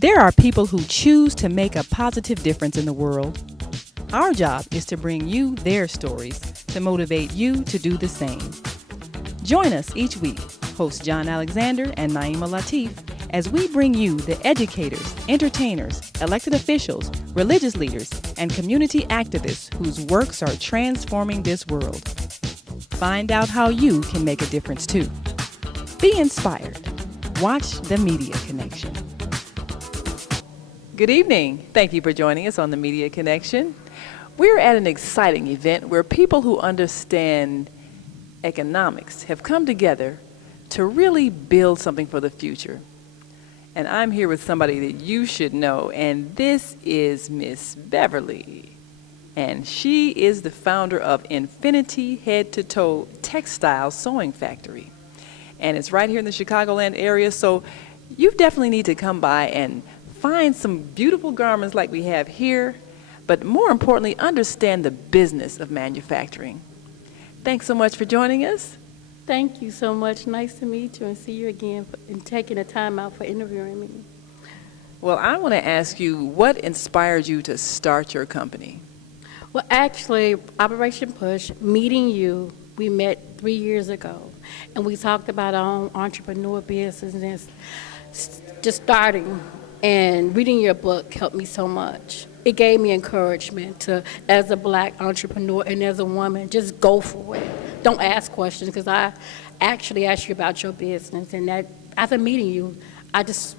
There are people who choose to make a positive difference in the world. Our job is to bring you their stories to motivate you to do the same. Join us each week, host John Alexander and Naima Latif, as we bring you the educators, entertainers, elected officials, religious leaders, and community activists whose works are transforming this world. Find out how you can make a difference too. Be inspired. Watch The Media Connection. Good evening. Thank you for joining us on The Media Connection. We're at an exciting event where people who understand economics have come together to really build something for the future. And I'm here with somebody that you should know, and this is Ms. Beverly. And she is the founder of Infinity Head to Toe Textile Sewing Factory. And it's right here in the Chicagoland area, so you definitely need to come by and find some beautiful garments like we have here, but more importantly, understand the business of manufacturing. Thanks so much for joining us. Thank you so much. Nice to meet you and see you again and taking the time out for interviewing me. Well, I want to ask you, what inspired you to start your company? Well, actually, Operation Push, meeting you, we met 3 years ago, and we talked about our own entrepreneur business, just starting, and reading your book helped me so much. It gave me encouragement to, as a black entrepreneur and as a woman, just go for it. Don't ask questions, because I actually asked you about your business, and that after meeting you, I just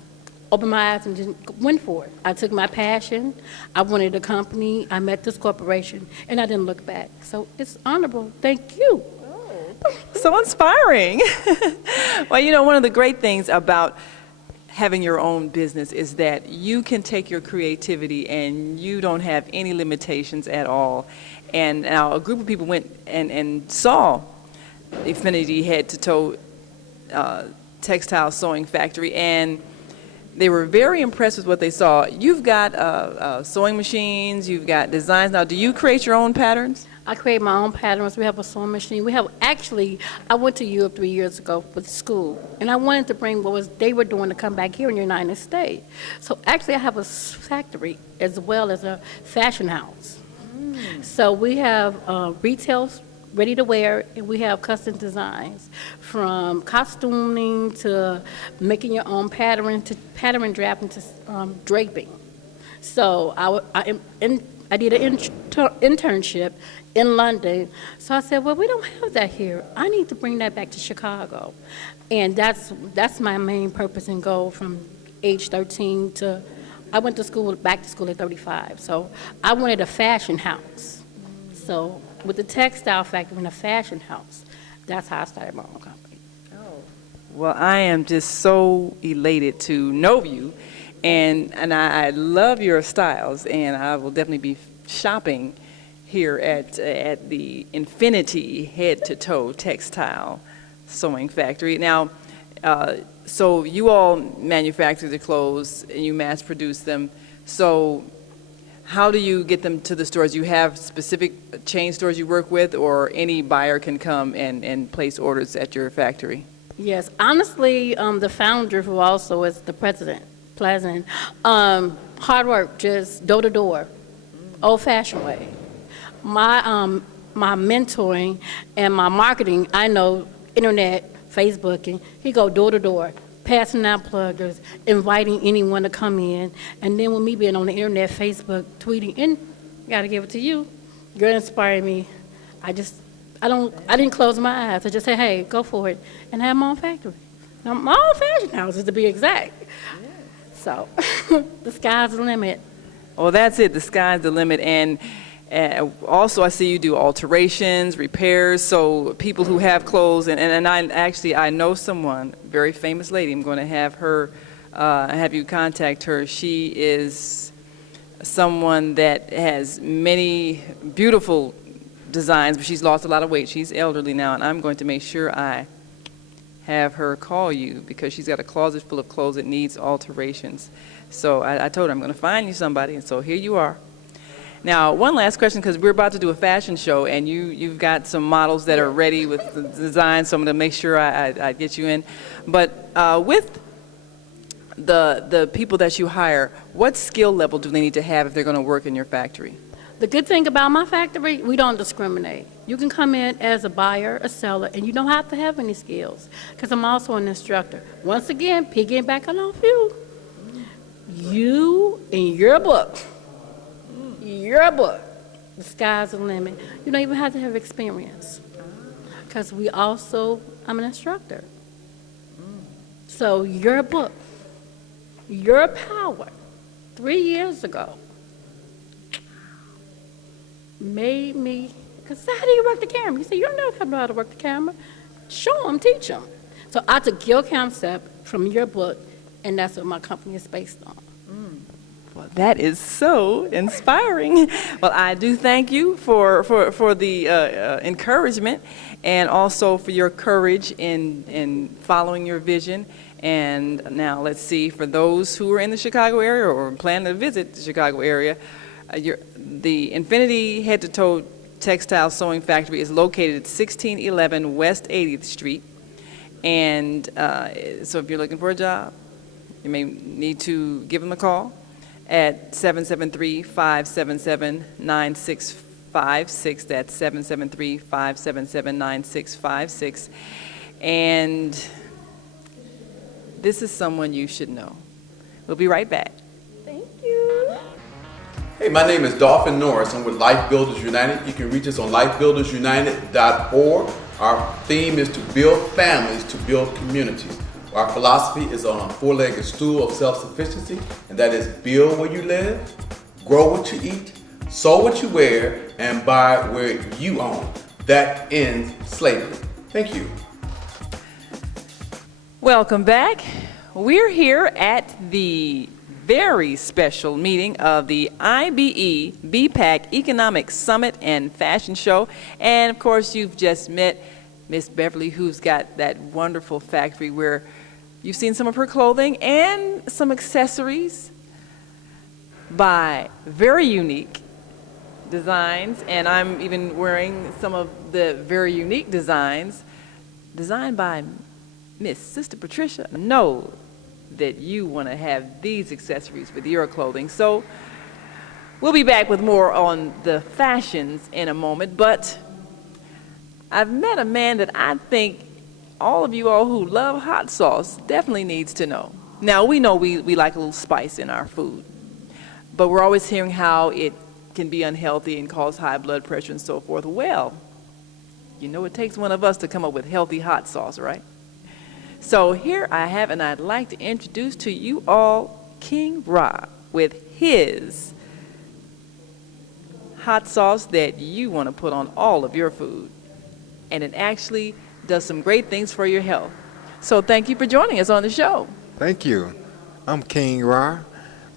opened my eyes and just went for it. I took my passion, I wanted a company, I met this corporation, and I didn't look back. So it's honorable. Thank you. Oh, so inspiring. Well, you know, one of the great things about having your own business is that you can take your creativity and you don't have any limitations at all. And now a group of people went and saw Infinity Head to Toe Textile Sewing Factory, and they were very impressed with what they saw. You've got sewing machines, you've got designs. Now, do you create your own patterns? I create my own patterns. We have a sewing machine. We have, actually, I went to Europe 3 years ago with school, and I wanted to bring what they were doing to come back here in the United States. So actually, I have a factory as well as a fashion house. So we have retail, ready to wear, and we have custom designs, from costuming to making your own pattern to pattern drafting to draping. So I did an internship in London. So I said, well, we don't have that here. I need to bring that back to Chicago. And that's my main purpose and goal from age 13 to, I went to school, back to school at 35. So I wanted a fashion house. So with the textile factory and a fashion house, that's how I started my own company. Oh, well, I am just so elated to know you, and I love your styles, and I will definitely be shopping here at the Infinity Head to Toe Textile Sewing Factory. Now, so you all manufacture the clothes and you mass produce them. So how do you get them to the stores? You have specific chain stores you work with, or any buyer can come and place orders at your factory? Yes, honestly, the founder, who also is the president, hard work, just door to door, old-fashioned way. My mentoring and my marketing, I know internet, Facebooking, he go door to door, passing out pluggers, inviting anyone to come in, and then with me being on the internet, Facebook, tweeting, and gotta give it to you, you're inspiring me. I didn't close my eyes. I just said, hey, go for it, and have my own factory. Now, my own fashion houses, to be exact. Yeah. So, the sky's the limit. Well, that's it. The sky's the limit. And also, I see you do alterations, repairs. So people who have clothes, and I know someone, very famous lady. I'm going to have her, have you contact her. She is someone that has many beautiful designs, but she's lost a lot of weight. She's elderly now, and I'm going to make sure I have her call you, because she's got a closet full of clothes that needs alterations. So I told her I'm going to find you somebody, and so here you are. Now, one last question, because we're about to do a fashion show, and you've got some models that are ready with the design, so I'm going to make sure I get you in. But with the people that you hire, what skill level do they need to have if they're going to work in your factory? The good thing about my factory, we don't discriminate. You can come in as a buyer, a seller, and you don't have to have any skills, because I'm also an instructor. Once again, piggybacking off you. You in your book, the sky's the limit. You don't even have to have experience, because I'm an instructor. So your book, your power, 3 years ago, made me, because how do you work the camera? You say, you don't know how to work the camera. Show them, teach them. So I took your concept from your book, and that's what my company is based on. Well, that is so inspiring. Well, I do thank you for the encouragement, and also for your courage in following your vision. And now let's see, for those who are in the Chicago area or plan to visit the Chicago area, the Infinity Head to Toe Textile Sewing Factory is located at 1611 West 80th Street. And so if you're looking for a job, you may need to give them a call at 773-577-9656. That's 773-577-9656. And this is someone you should know. We'll be right back. Thank you. Hey, my name is Dolphin Norris. I'm with Life Builders United. You can reach us on lifebuildersunited.org. Our theme is to build families, to build communities. Our philosophy is on a four-legged stool of self-sufficiency, and that is build where you live, grow what you eat, sew what you wear, and buy where you own. That ends slavery. Thank you. Welcome back. We're here at the very special meeting of the IBE BPAC Economic Summit and Fashion Show. And of course, you've just met Ms. Beverly, who's got that wonderful factory where you've seen some of her clothing and some accessories by very unique designs. And I'm even wearing some of the very unique designs designed by Miss Sister Patricia. Know that you want to have these accessories with your clothing. So we'll be back with more on the fashions in a moment, but I've met a man that I think all of you all who love hot sauce definitely needs to know. Now, we know we like a little spice in our food, but we're always hearing how it can be unhealthy and cause high blood pressure and so forth. Well, you know it takes one of us to come up with healthy hot sauce, right? So here I have, and I'd like to introduce to you all King Ra with his hot sauce that you want to put on all of your food. And it actually does some great things for your health. So thank you for joining us on the show. Thank you. I'm King Ra.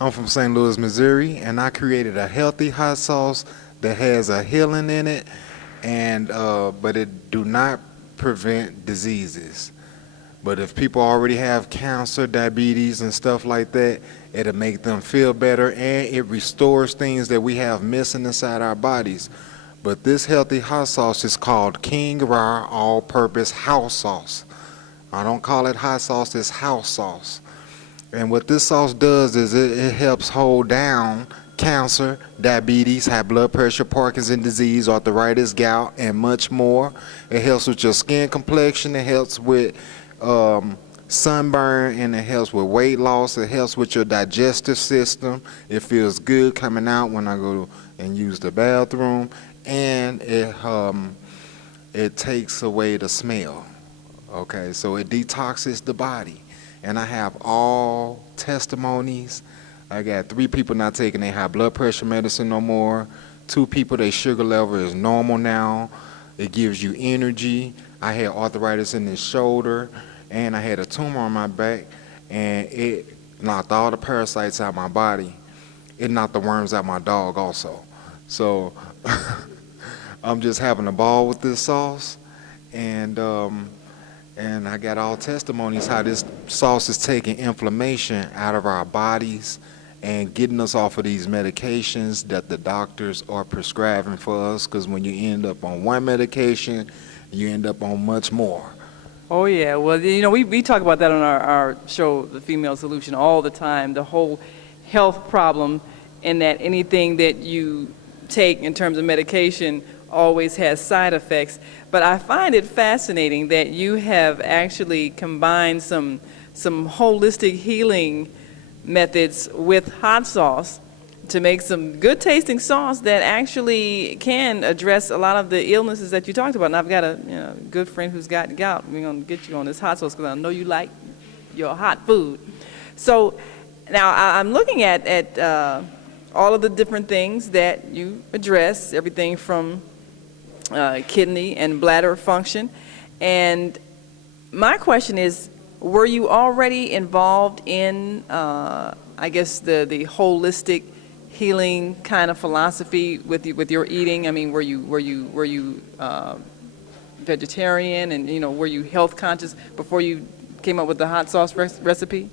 I'm from St. Louis, Missouri, and I created a healthy hot sauce that has a healing in it, and but it do not prevent diseases. But if people already have cancer, diabetes, and stuff like that, it'll make them feel better, and it restores things that we have missing inside our bodies. But this healthy hot sauce is called King Ra All-Purpose House Sauce. I don't call it hot sauce, it's house sauce. And what this sauce does is it helps hold down cancer, diabetes, high blood pressure, Parkinson's disease, arthritis, gout, and much more. It helps with your skin complexion. It helps with sunburn, and it helps with weight loss. It helps with your digestive system. It feels good coming out when I go and use the bathroom, and it takes away the smell. Okay, so it detoxes the body. And I have all testimonies. I got 3 people not taking their high blood pressure medicine no more. 2 people, their sugar level is normal now. It gives you energy. I had arthritis in the shoulder, and I had a tumor on my back, and it knocked all the parasites out of my body. It knocked the worms out my dog also. So I'm just having a ball with this sauce, and I got all testimonies how this sauce is taking inflammation out of our bodies and getting us off of these medications that the doctors are prescribing for us, because when you end up on one medication, you end up on much more. Oh yeah, well we talk about that on our show, The Female Solution, all the time. The whole health problem, and that anything that you take in terms of medication always has side effects. But I find it fascinating that you have actually combined some holistic healing methods with hot sauce to make some good tasting sauce that actually can address a lot of the illnesses that you talked about. And I've got a good friend who's got gout. We're going to get you on this hot sauce because I know you like your hot food. So now I'm looking at all of the different things that you address, everything from kidney and bladder function. And my question is, were you already involved in, I guess, the holistic healing kind of philosophy with your eating? I mean, were you vegetarian, and were you health conscious before you came up with the hot sauce recipe?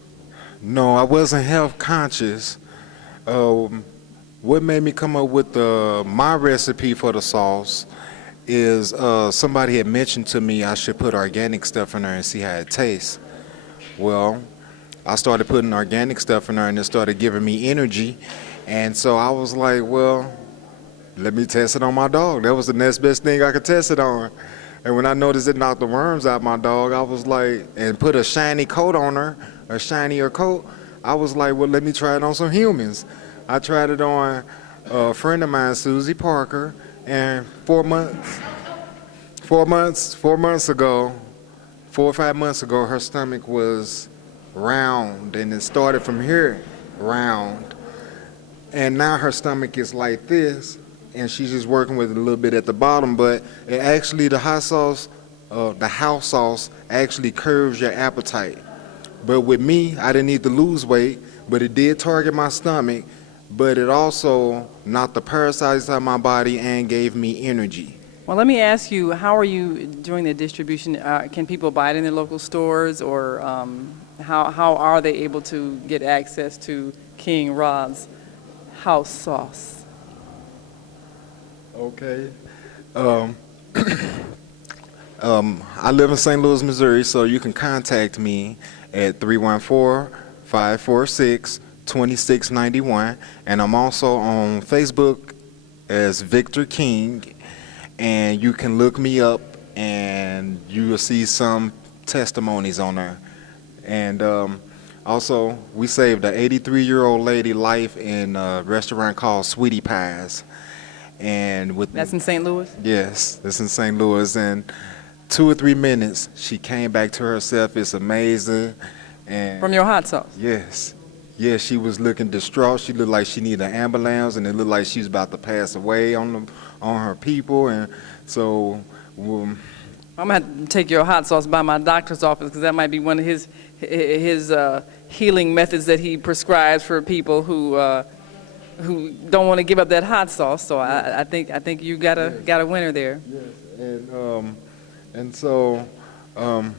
No, I wasn't health conscious. What made me come up with my recipe for the sauce is somebody had mentioned to me I should put organic stuff in there and see how it tastes. Well, I started putting organic stuff in there and it started giving me energy. And so I was like, well, let me test it on my dog. That was the next best thing I could test it on. And when I noticed it knocked the worms out my dog, I was like, and put a shiny coat on her, a shinier coat, I was like, well, let me try it on some humans. I tried it on a friend of mine, Susie Parker, and 4 or 5 months ago, her stomach was round, and it started from here, round. And now her stomach is like this, and she's just working with it a little bit at the bottom, but it actually, the hot sauce, the house sauce actually curves your appetite. But with me, I didn't need to lose weight, but it did target my stomach, but it also knocked the parasites out of my body and gave me energy. Well, let me ask you, how are you doing the distribution? Can people buy it in their local stores, or how are they able to get access to King Rod's house sauce? Okay. I live in St. Louis, Missouri, so you can contact me at 314-546-2691, and I'm also on Facebook as Victor King, and you can look me up and you will see some testimonies on there. And also, we saved an 83-year-old lady life in a restaurant called Sweetie Pies. And That's in St. Louis? Yes, that's in St. Louis. And 2 or 3 minutes, she came back to herself. It's amazing. And From your hot sauce? yes. Yes, she was looking distraught. She looked like she needed an ambulance, and it looked like she was about to pass away on her people. And so I'm gonna have to take your hot sauce by my doctor's office, because that might be one of his healing methods that he prescribes for people who don't want to give up that hot sauce. So I think you got a winner there. yes, and so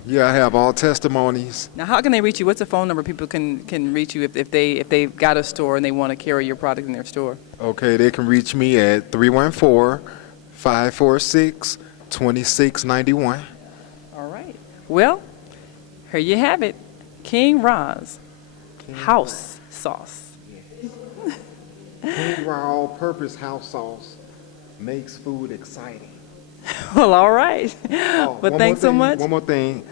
yeah, I have all testimonies. Now, how can they reach you? What's the phone number people can reach you if they've got a store and they want to carry your product in their store? Okay, they can reach me at 314-546-2691. All right. Well, here you have it, King Rod's house sauce. King Rod all-purpose house sauce makes food exciting. Well, all right. Oh, But thanks so much. One more thing.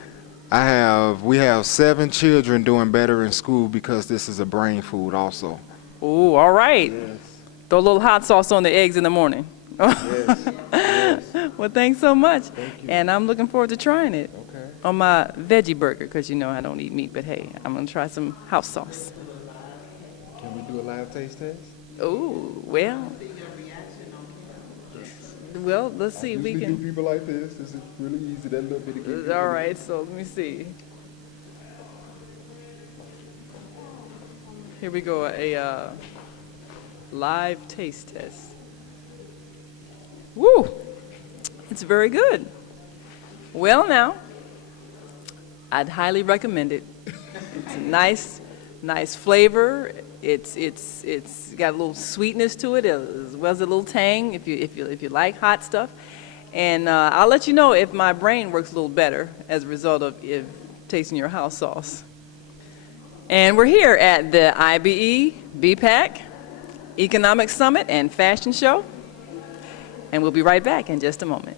We have 7 children doing better in school because this is a brain food also. Ooh, all right. Yes. Throw a little hot sauce on the eggs in the morning. Yes. Yes. Well, thanks so much. Thank you. And I'm looking forward to trying it Okay. on my veggie burger, because I don't eat meat, but hey, I'm going to try some house sauce. Can we do a live taste test? Ooh, well. Well, let's see if we Usually do can. people like this. This is really easy. That little bit of All right, so let me see. Here we go, a live taste test. Woo! It's very good. Well, now, I'd highly recommend it. It's a nice flavor. It's got a little sweetness to it, as well as a little tang if you like hot stuff. And I'll let you know if my brain works a little better as a result of tasting your house sauce. And we're here at the IBE, BPAC, Economic Summit and Fashion Show. And we'll be right back in just a moment.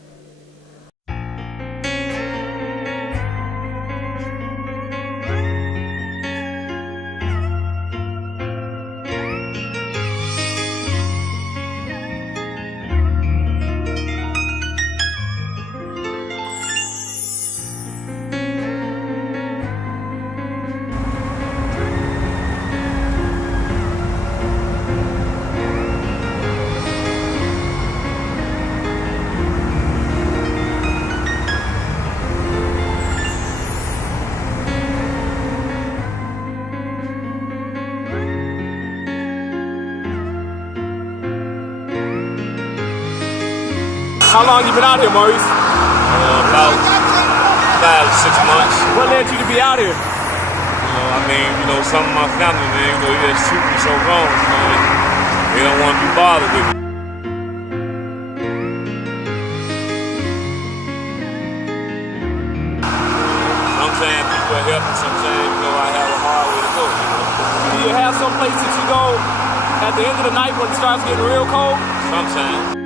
How long you been out here, Maurice? About 5 to 6 months. What led you to be out here? Some of my family, man, they just treat me so wrong, and they don't want to be bothered with me. Sometimes people are helping, sometimes, I have a hard way to go, Do you have some place that you go at the end of the night when it starts getting real cold? Sometimes.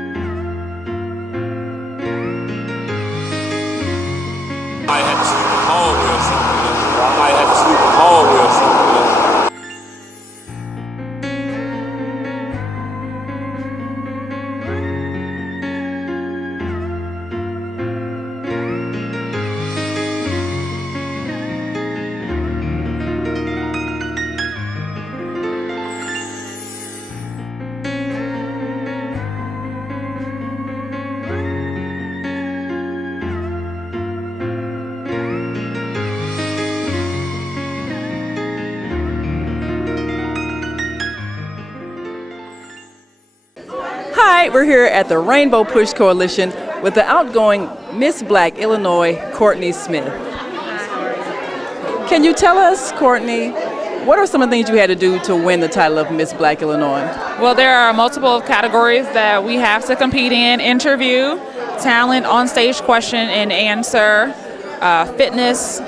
I might have to sleep in the hallway or something, I might have to sleep in the hallway or something, Hi, we're here at the Rainbow Push Coalition with the outgoing Miss Black Illinois, Courtney Smith. Can you tell us, Courtney, what are some of the things you had to do to win the title of Miss Black Illinois? Well, there are multiple categories that we have to compete in: interview, talent, on-stage question and answer, fitness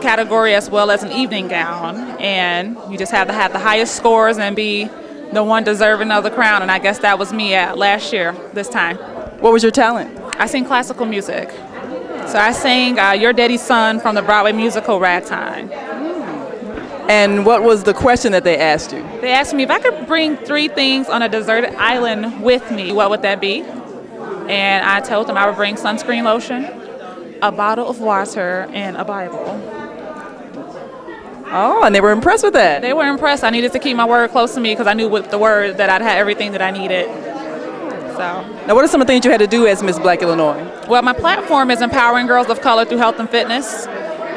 category, as well as an evening gown. And you just have to have the highest scores and be the one deserving of the crown. And I guess that was me last year, this time. What was your talent? I sing classical music. So I sang Your Daddy's Son from the Broadway musical Ragtime. And what was the question that they asked you? They asked me if I could bring 3 things on a deserted island with me, what would that be? And I told them I would bring sunscreen lotion, a bottle of water, and a Bible. Oh, and they were impressed with that. They were impressed. I needed to keep my word close to me because I knew with the word that I'd had everything that I needed. So. Now, what are some of the things you had to do as Miss Black Illinois? Well, my platform is empowering girls of color through health and fitness.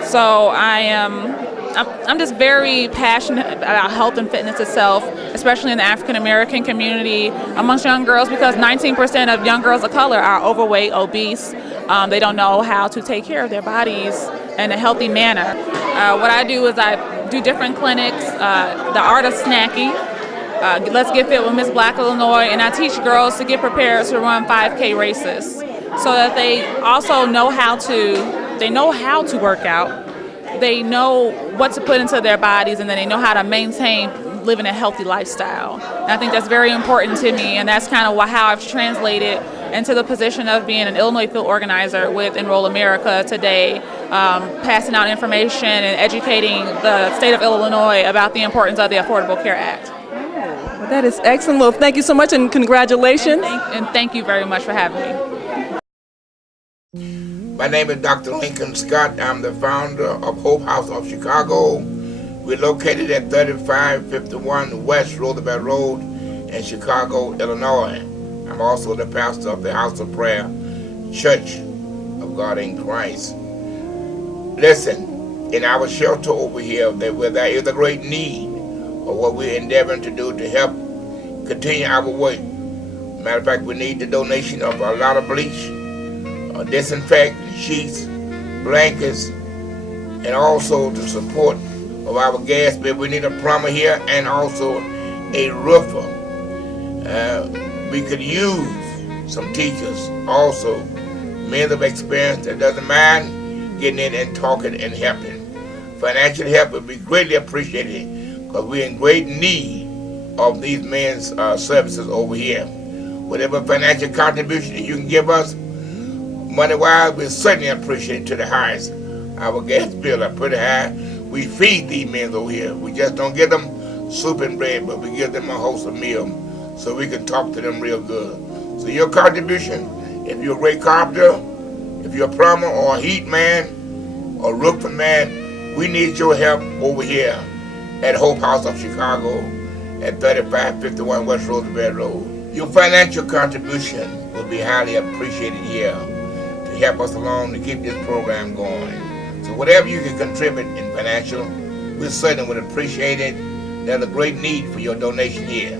So I'm just very passionate about health and fitness itself, especially in the African American community amongst young girls, because 19% of young girls of color are overweight, obese. They don't know how to take care of their bodies in a healthy manner. What I do is I do different clinics, the art of snacking, Let's Get Fit with Ms. Black Illinois, and I teach girls to get prepared to run 5K races so that they also know how to work out. They know what to put into their bodies, and then they know how to maintain living a healthy lifestyle. And I think that's very important to me, and that's kind of how I've translated into the position of being an Illinois field organizer with Enroll America today, passing out information and educating the state of Illinois about the importance of the Affordable Care Act. Well, that is excellent. Well, thank you so much and congratulations. And thank you very much for having me. My name is Dr. Lincoln Scott. I'm the founder of Hope House of Chicago. We're located at 3551 West Roosevelt Road in Chicago, Illinois. I'm also the pastor of the House of Prayer Church of God in Christ. Listen, in our shelter over here, where there is a great need of what we're endeavoring to do to help continue our work. Matter of fact, we need the donation of a lot of bleach, disinfectant, sheets, blankets, and also the support of our gas bill. We need a plumber here and also a roofer. We could use some teachers also men of experience that doesn't mind getting in and talking and helping. Financial help would be greatly appreciated because we're in great need of these men's services over here. Whatever financial contribution you can give us, money-wise, we certainly appreciate it to the highest. Our gas bills are pretty high. We feed these men over here. We just don't give them soup and bread, but we give them a wholesome meal so we can talk to them real good. So your contribution, if you're a great carpenter, if you're a plumber or a heat man or a roofing man, we need your help over here at Hope House of Chicago at 3551 West Roosevelt Road. Your financial contribution will be highly appreciated here to help us along to keep this program going. So whatever you can contribute in financial, we certainly would appreciate it. There's a great need for your donation here.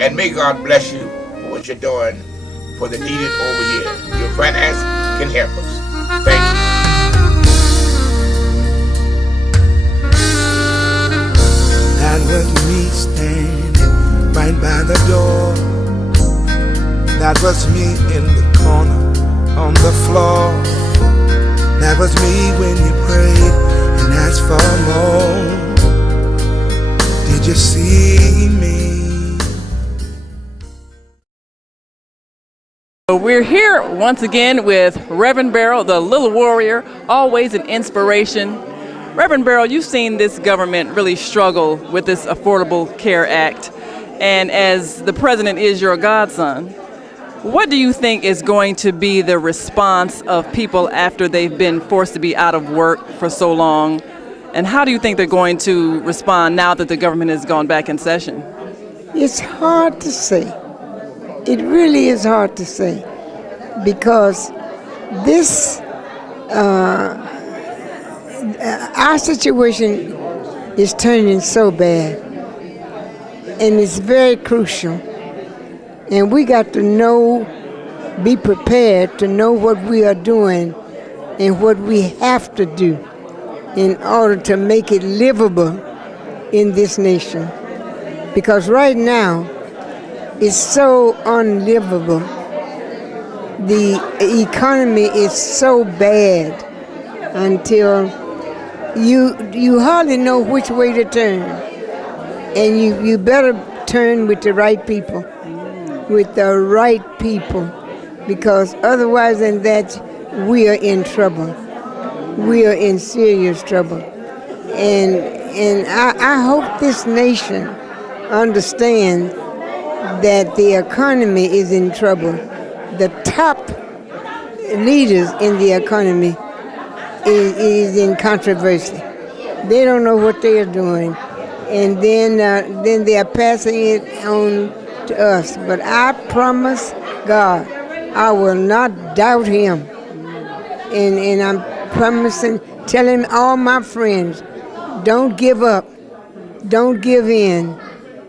And may God bless you for what you're doing for the needed over here. Your finance can help us. Thank you. That was me standing right by the door. That was me in the corner on the floor. That was me when you prayed and asked for more. Did you see me? So we're here once again with Reverend Barrow, the little warrior, always an inspiration. Reverend Barrow, you've seen this government really struggle with this Affordable Care Act, and as the president is your godson, what do you think is going to be the response of people after they've been forced to be out of work for so long? And how do you think they're going to respond now that the government has gone back in session? It's hard to say. It really is hard to say because this, our situation is turning so bad and it's very crucial. And we got to know, be prepared to know what we are doing and what we have to do in order to make it livable in this nation. Because right now, it's so unlivable. The economy is so bad until you hardly know which way to turn. And you better turn with the right people. With the right people, because otherwise than that, we are in trouble. We are in serious trouble. And I hope this nation understands that the economy is in trouble. The top leaders in the economy is in controversy. They don't know what they are doing. And then they are passing it on to us, but I promise God I will not doubt him, and I'm promising, telling all my friends, don't give up, don't give in,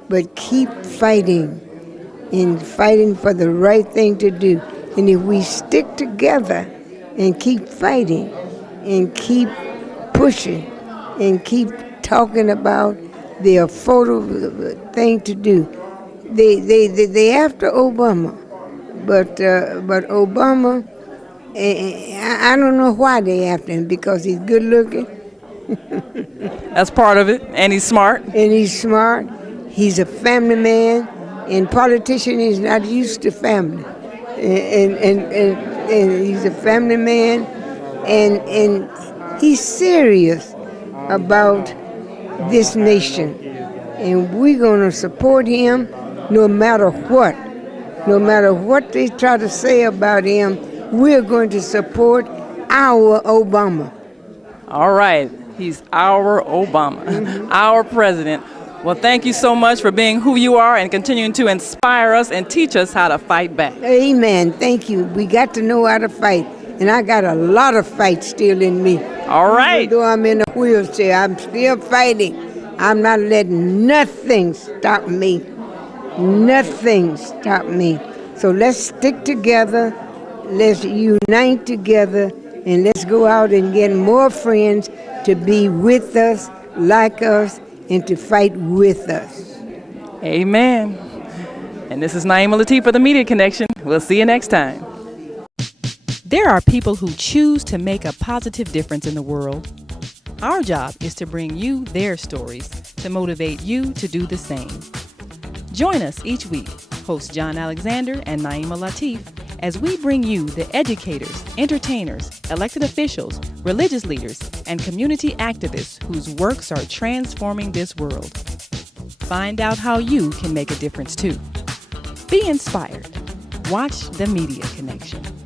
but keep fighting and fighting for the right thing to do. And if we stick together and keep fighting and keep pushing and keep talking about the affordable thing to do. They after Obama, but Obama, I don't know why they after him, because he's good looking. That's part of it, and he's smart. And he's smart. He's a family man, and politician is not used to family. And he's a family man, and he's serious about this nation, and we're gonna support him. No matter what they try to say about him, we're going to support our Obama. All right, he's our Obama, our president. Well, thank you so much for being who you are and continuing to inspire us and teach us how to fight back. Amen, thank you. We got to know how to fight, and I got a lot of fight still in me. All right. Even though I'm in a wheelchair, I'm still fighting. I'm not letting nothing stop me. Nothing stop me. So let's stick together, let's unite together, and let's go out and get more friends to be with us, like us, and to fight with us. Amen. And this is Naima Latif for the Media Connection. We'll see you next time. There are people who choose to make a positive difference in the world. Our job is to bring you their stories to motivate you to do the same. Join us each week, host John Alexander and Naima Latif, as we bring you the educators, entertainers, elected officials, religious leaders, and community activists whose works are transforming this world. Find out how you can make a difference too. Be inspired. Watch The Media Connection.